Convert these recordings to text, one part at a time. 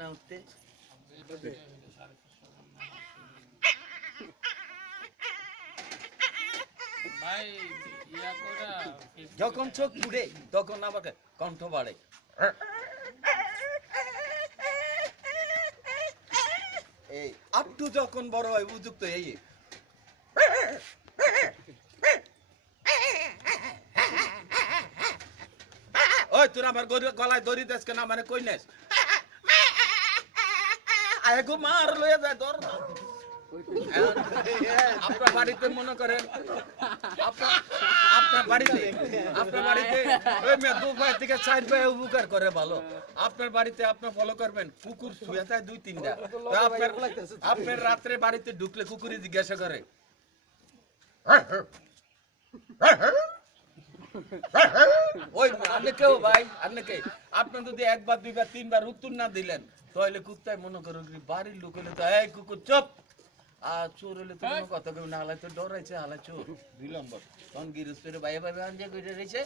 না উঠতে? ভাই ইয়া করা যখন চোখ পুড়ে তখন আমাকে কণ্ঠ বাড়ে। এই আটটু যখন বড় হয় উপযুক্ত এই ওই তোর আমার গলায় দড়ি দেশ কেন মানে কই নেস আগে মার লয়ে যায় ধর। আপনার বাড়িতে মনে করেন আপনার বাড়িতে ওই মেয়ে দু ভাই থেকে চার ভাই উপকার করে ভালো। আপনার বাড়িতে আপনার ফলো করবেন কুকুর শুয়ে থাকে 2-3টা। আপনার রাত্রে বাড়িতে ঢুকলে কুকুরই জিজ্ঞাসা করে ওই আপনি কেউ ভাই আপনি কে? আপনার যদি একবার 2বার 3বার উত্তর না দিলেন তাহলে কুত্তায় মনে করো বাড়ির লোক হলে তো এই কুকুর চুপ। আর চোর হলে তো কোনো কথা কেউ না হালাই তো ডরাইছে হালাই চোর 2 নম্বর। তখন গিরস্তের বাইরে বাইরে আনজে কইতে রয়েছে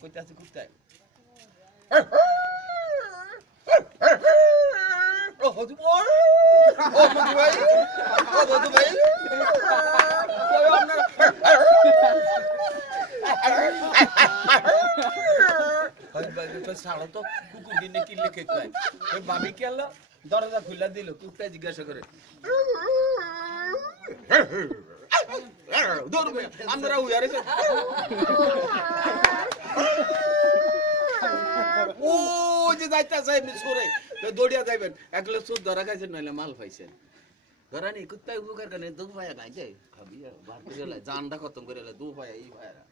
কইতে আছে কুত্তায় ও হদু ভাই ও মধু ভাই ও মধু ভাই কই আপনার সাড়া তো কুকুর দিনে কি লিখে কয় ওই বাবি কে আলো দরজা খুলে দিল কুকুরটা জিজ্ঞাসা করে দৌড়বে আমরা উয়ারে ও যে যাইতাছে সরে তো দৌড়িয়া যাইবেন একলে চোর ধরা খাইছেন নইলে মাল পাইছেন ধরা নি কুত্তায় উপকার করে দু ভাইয়া গাইছে খাবি বাড়তে গেলে জানটা খতম করে দু ভাইয়া এই ভাইয়া